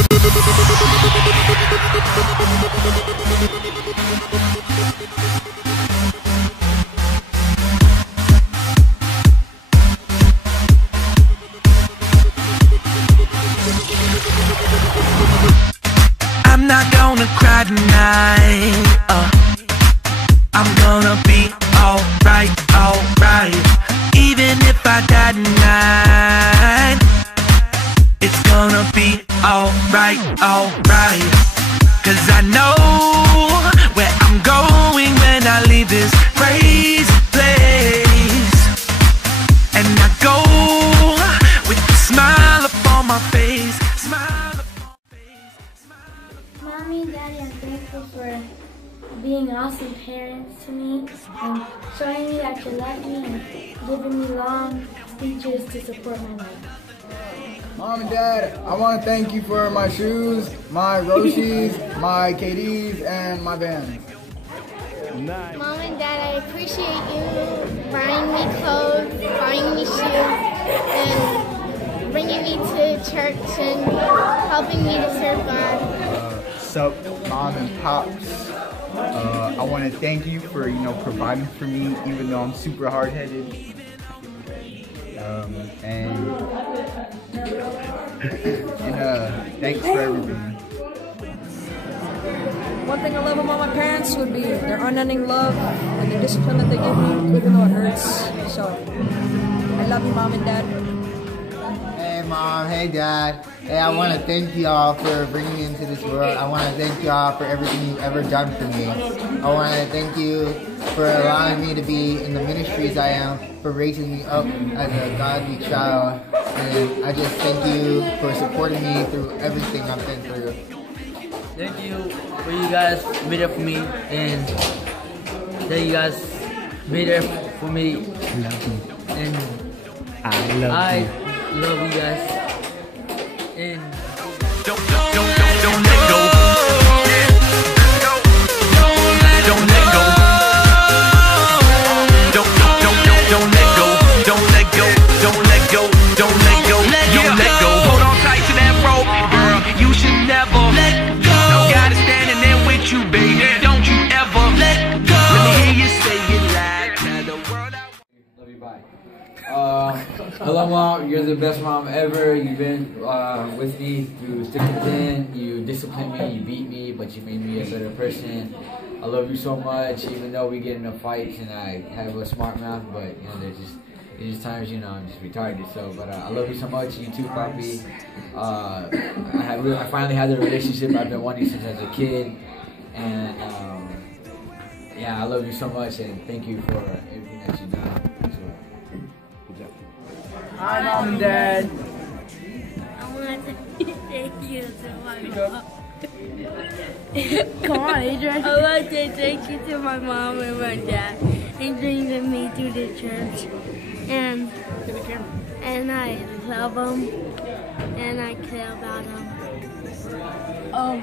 I'm not gonna cry tonight. I'm gonna be alright, alright. Even if I die tonight, it's gonna be alright, alright. 'Cause I know where I'm going when I leave this crazy place. And I go with a smile upon my face. Smile upon my face. Mommy and Daddy, I'm thankful for being awesome parents to me and showing me that you love me and giving me long speeches to support my life. Mom and Dad, I want to thank you for my shoes, my Roshis, my KDs, and my Vans. Nice. Mom and Dad, I appreciate you buying me clothes, buying me shoes, and bringing me to church and helping me to serve God. Sup, Mom and Pops. I want to thank you for, providing for me, even though I'm super hard-headed. Thanks for everything. One thing I love about my parents would be their unending love and the discipline that they give me, even though it hurts. So, I love you, Mom and Dad. Hey Mom, hey Dad. Hey, I want to thank y'all for bringing me into this world. I want to thank y'all for everything you've ever done for me. I want to thank you for allowing me to be in the ministries I am, for raising me up as a godly child. And I just thank you for supporting me through everything I've been through. Thank you for you guys made there for me, and that you guys made there for me. And I love you guys. And don't let go. Don't let go. Don't let go. Don't let go. Don't let go. Don't let go. Don't let go. Don't let go. Hold on tight to that rope, girl. You should never let go. God is standing there with you, baby. Don't you ever let go. Let me hear you say it loud. Tell the world I love you. Bye. Hello, Mom. You're the best mom ever. You've been with me through thick and thin. You disciplined me. You beat me, but you made me a better person. I love you so much, even though we get into fights and I have a smart mouth, but there's just times, I'm just retarded. So, but I love you so much. You too, Poppy. I finally had the relationship I've been wanting since I was a kid, and yeah, I love you so much, and thank you for everything that you do. Good job. Hi, Mom and Dad. I want to thank you to my mom. Come on, Adrian. I want to thank you to my mom and my dad and bringing me to the church. And I love them, and I care about them.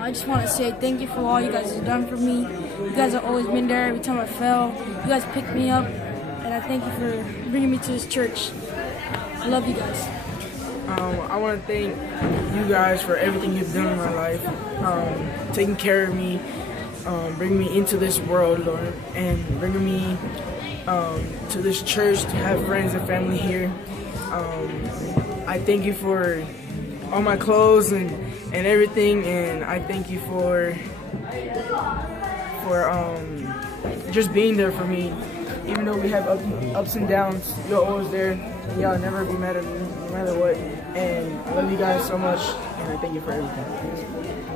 I just want to say thank you for all you guys have done for me. You guys have always been there every time I fell. You guys picked me up, and I thank you for bringing me to this church. I love you guys. I want to thank you guys for everything you've done in my life, taking care of me, bringing me into this world, Lord, and bringing me to this church to have friends and family here. I thank you for all my clothes and everything, and I thank you for just being there for me. Even though we have ups and downs, you're always there, and y'all never be mad at me, no matter what. And I love you guys so much, and I thank you for everything.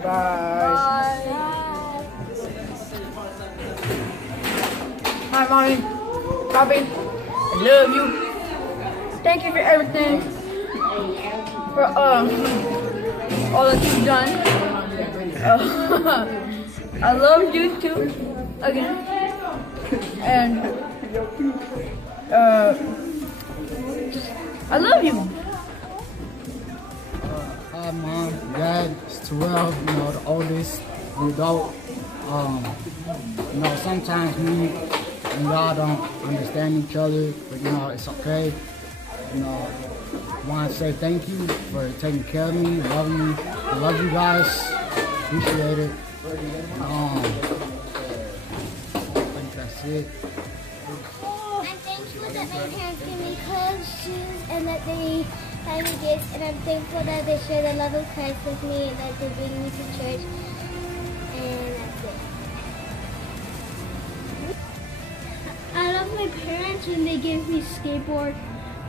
Bye. Hi, Mommy. Poppy, I love you. Thank you for everything. For all that you've done. I love you too. Again. And I love you. Hi, Mom, Dad, it's Terrell, the oldest, the adult. Sometimes me and y'all don't understand each other, but it's okay. I want to say thank you for taking care of me, loving me, I love you guys. Appreciate it. I think that's it. I'm thankful that my parents give me clothes, shoes, and that they buy me gifts. And I'm thankful that they share the love of Christ with me and that they bring me to church. And that's it. I love my parents when they give me skateboard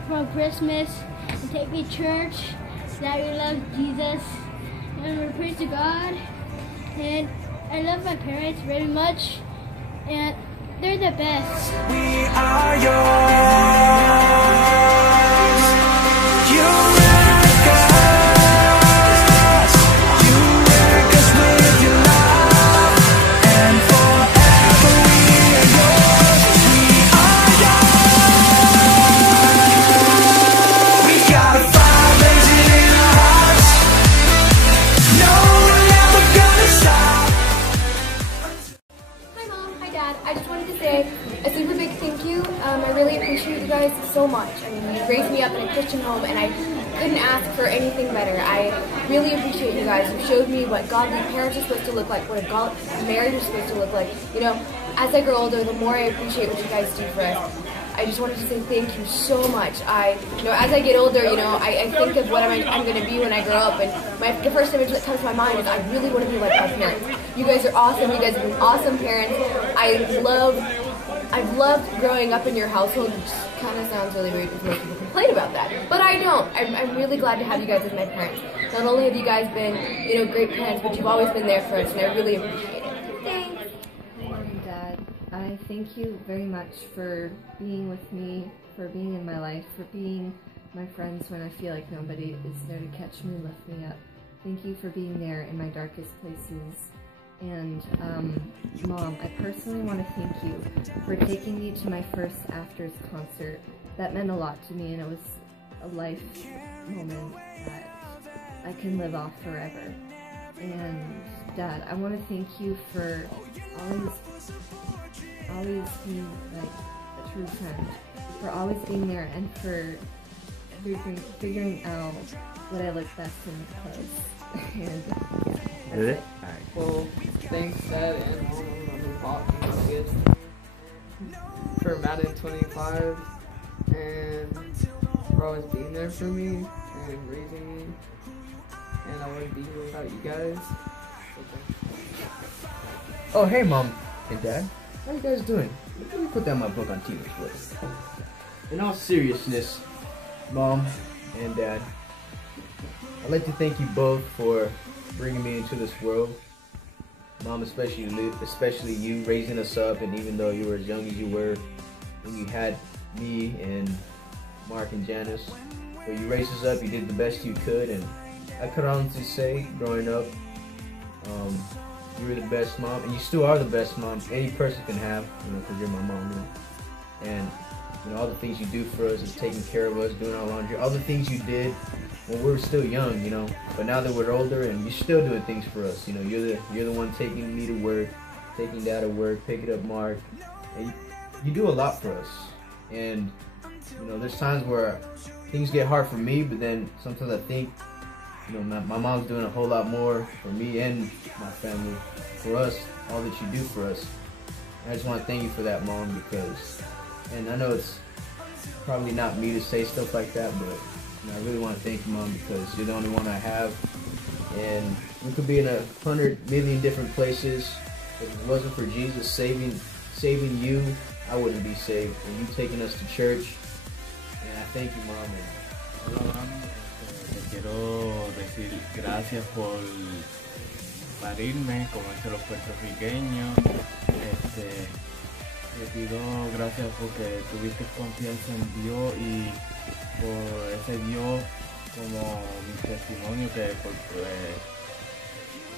for Christmas and take me to church. That we love Jesus and we pray to God. And I love my parents very much. And they're the best. We are yours. You rock us. You rock us with your love. And forever we are yours. We are yours. We got a fire blazing in our hearts. No, we're never gonna stop. Hi Mom, hi Dad. I just wanted to say a super big thank you. I really appreciate you guys so much. I mean, you raised me up in a Christian home and I couldn't ask for anything better. I really appreciate you guys. You showed me what godly parents are supposed to look like, what a marriage is supposed to look like. You know, as I grow older, the more I appreciate what you guys do for us. I just wanted to say thank you so much. As I get older, I think of what I'm going to be when I grow up, and the first image that comes to my mind is I really want to be like my parents. You guys are awesome. You guys have been awesome parents. I've loved growing up in your household, which kind of sounds really weird because most people complain about that, but I don't. I'm really glad to have you guys as my parents. Not only have you guys been, great parents, but you've always been there for us, and I really appreciate it. Thanks. Mom and Dad, I thank you very much for being with me, for being in my life, for being my friends when I feel like nobody is there to catch me and lift me up. Thank you for being there in my darkest places. And Mom, I personally want to thank you for taking me to my first Afters concert. That meant a lot to me, and it was a life moment that I can live off forever. And Dad, I want to thank you for always being like a true friend, for always being there, and for figuring out what I look best in clothes. And yeah, that's it. Alright. Well, thanks Dad and Mom and Pop and August for Madden 25 and for always being there for me and raising me. And I wouldn't be here without you guys. Oh, hey Mom and Dad. How you guys doing? Let me put down my book on TV first. In all seriousness, Mom and Dad, I'd like to thank you both for bringing me into this world. Mom, especially you, raising us up, and even though you were as young as you were, when you had me and Mark and Janice, but you raised us up, you did the best you could, and I could honestly say, growing up, you were the best mom, and you still are the best mom any person can have, because you're my mom, and all the things you do for us is taking care of us, doing our laundry, all the things you did when we were still young, but now that we're older and you're still doing things for us, you're the one taking me to work, taking Dad to work, picking up Mark, and you do a lot for us. And there's times where things get hard for me, but then sometimes I think my mom's doing a whole lot more for me and my family, for us, all that you do for us. And I just want to thank you for that, Mom, because, and I know it's probably not me to say stuff like that, but I really want to thank you, Mom, because you're the only one I have. And we could be in 100 million different places. If it wasn't for Jesus saving you, I wouldn't be saved. And you taking us to church. And I thank you, Mom. Hola, Mom. Te quiero decir gracias por parirme, como dicen los puertorriqueños. Te pido gracias porque tuviste confianza en Dios y por ese Dios como mi testimonio que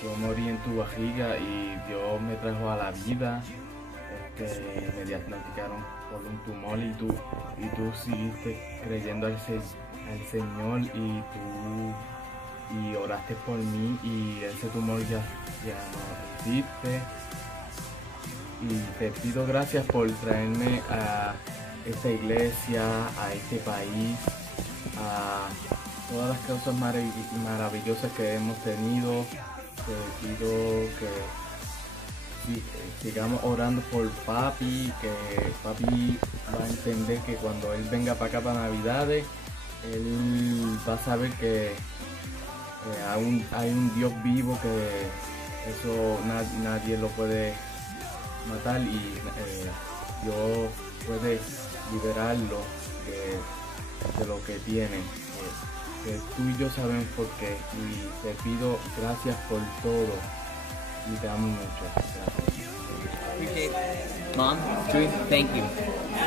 yo morí en tu barriga y Dios me trajo a la vida. Me diagnosticaron por un tumor y tú seguiste creyendo al Señor y oraste por mí y ese tumor ya no existe. Y te pido gracias por traerme a esta iglesia, a este país, todas las causas maravillosas que hemos tenido. Te pido que sigamos orando por papi, que papi va a entender que cuando él venga para acá para Navidades, él va a saber que hay un Dios vivo, que eso nadie lo puede matar, y Dios puede liberarlo de lo que tienen. Que tú y yo sabemos por qué, y te pido gracias por todo y te amo mucho. Gracias. Appreciate Mom, Chewy, thank you.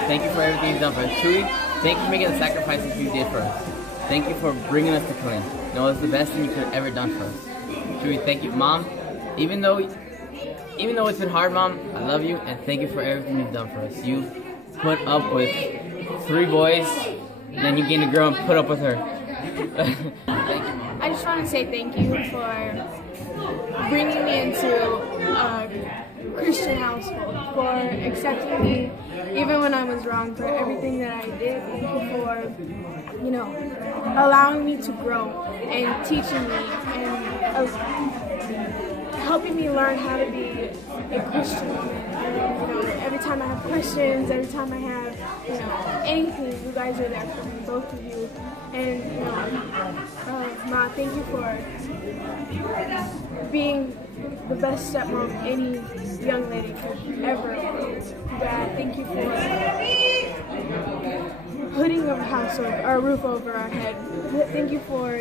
Thank you for everything you've done for us. Chewy, thank you for making the sacrifices you did for us. Thank you for bringing us to Köln. No, it's the best thing you could have ever done for us. Chewy, thank you. Mom, even though it's been hard, Mom, I love you and thank you for everything you've done for us. You put up with 3 boys, and then you gained a girl and put up with her. Thank you, Mom. I just want to say thank you for bringing me into a Christian household, for accepting me even when I was wrong, for everything that I did. Thank you for, allowing me to grow and teaching me and helping me learn how to be a Christian woman. Every time I have questions, every time I have, anything, you guys are there for me, both of you. And, Ma, thank you for being the best stepmom any young lady could ever be. Dad, thank you for putting a roof over our head. Thank you for,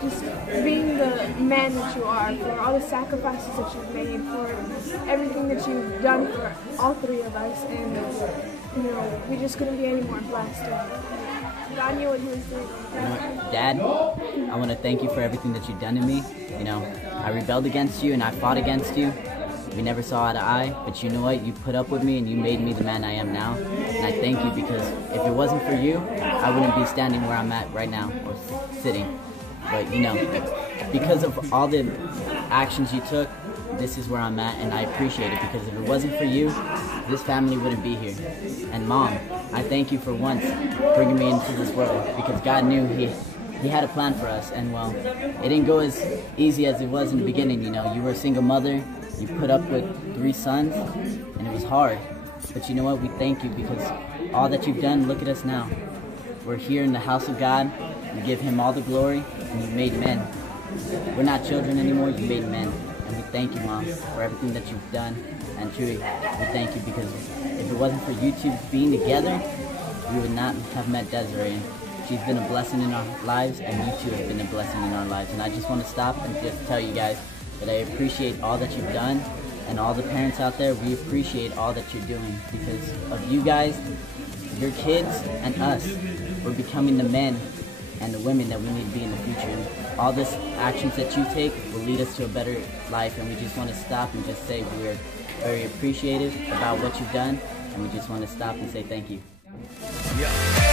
just being the man that you are, for all the sacrifices that you've made, for everything that you've done for all 3 of us, and we just couldn't be any more blessed. God knew what He was doing. Dad, I want to thank you for everything that you've done to me. I rebelled against you and I fought against you. We never saw eye to eye, but you know what? You put up with me and you made me the man I am now. And I thank you, because if it wasn't for you, I wouldn't be standing where I'm at right now, or sitting. But because of all the actions you took, this is where I'm at, and I appreciate it, because if it wasn't for you, this family wouldn't be here. And Mom, I thank you for once bringing me into this world, because God knew He had a plan for us, and well, it didn't go as easy as it was in the beginning. You were a single mother, you put up with 3 sons, and it was hard. But you know what? We thank you, because all that you've done, look at us now. We're here in the house of God. We give Him all the glory, and you made men. We're not children anymore, you made men. And we thank you, Mom, for everything that you've done. And truly, we thank you, because if it wasn't for you 2 being together, we would not have met Desiree. And she's been a blessing in our lives, and you 2 have been a blessing in our lives. And I just want to stop and just tell you guys that I appreciate all that you've done, and all the parents out there, we appreciate all that you're doing. Because of you guys, your kids, and us, we're becoming the men and the women that we need to be in the future. And all this actions that you take will lead us to a better life, and we just want to stop and just say we're very appreciative about what you've done, and we just want to stop and say thank you. Yeah.